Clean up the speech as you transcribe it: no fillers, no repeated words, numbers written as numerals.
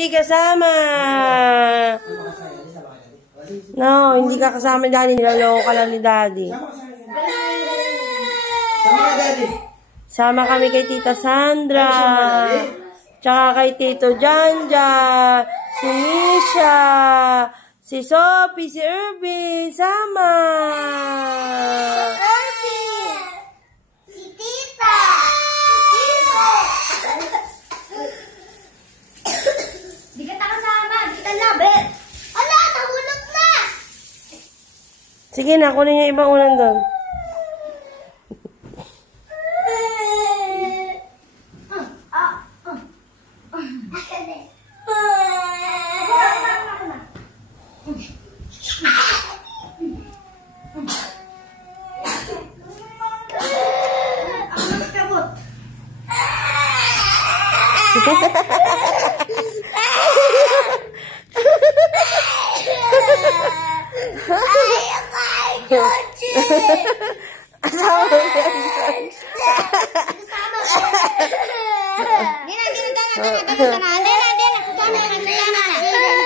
Hindi kasama. No, hindi ka kasama ni Daddy. Niloloko ka lang ni Daddy. Sama ka, Daddy. Sama kami kay Tita Sandra. Tsaka kay Tito Janja. Si Misha. Si Sophie. Si Irvin. Sama. Si Tita. Di ka kasama. Di ka labit. Ala, nahulog na. Sige na, kunin yung ibang ulan doon. Asawa mo yan. Dina.